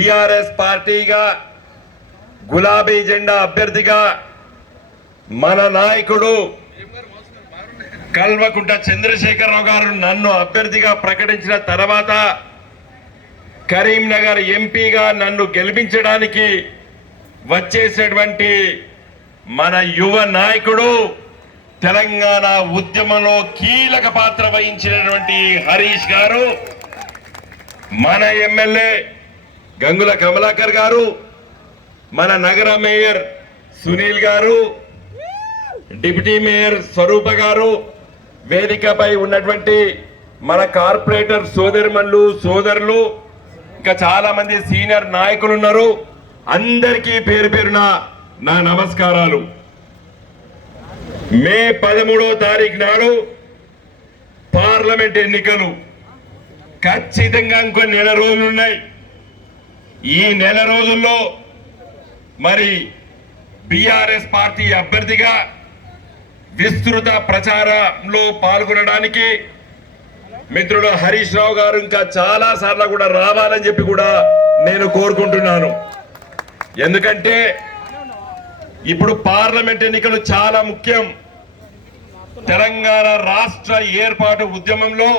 BRS పార్టీగా గులాబీ జెండా అభ్యర్థిగా మన నాయకుడు కల్వకుంట చంద్రశేఖరరావు గారు నన్ను అభ్యర్థిగా ప్రకటించిన తర్వాత కరీంనగర్ ఎంపీగా నన్ను గెలిపించడానికి వచ్చేసేటువంటి మన యువ నాయకుడు తెలంగాణ ఉద్యమంలో కీలక పాత్ర వహించినటువంటి హరీష్ గారు మన ఎమ్మెల్యే గంగుల కమలాకర్ గారు మన నగర మేయర్ సునీల్ గారు డిప్యూటీ మేయర్ స్వరూప గారు వేదికపై ఉన్నటువంటి మన కార్పొరేటర్ సోదరిమణులు సోదరులు ఇంకా చాలా మంది సీనియర్ నాయకులు ఉన్నారు. అందరికీ పేరు పేరున నా నమస్కారాలు. మే పదమూడో తారీఖు నాడు పార్లమెంట్ ఎన్నికలు. ఖచ్చితంగా ఇంకో నెల రోజులు ఉన్నాయి. ఈ నెల రోజుల్లో మరి బీఆర్ఎస్ పార్టీ అభ్యర్థిగా విస్తృత ప్రచారంలో పాల్గొనడానికి మిత్రుడు హరీష్ రావు గారు ఇంకా చాలా సార్లు కూడా రావాలని చెప్పి కూడా నేను కోరుకుంటున్నాను. ఎందుకంటే ఇప్పుడు పార్లమెంట్ ఎన్నికలు చాలా ముఖ్యం. తెలంగాణ రాష్ట్ర ఏర్పాటు ఉద్యమంలో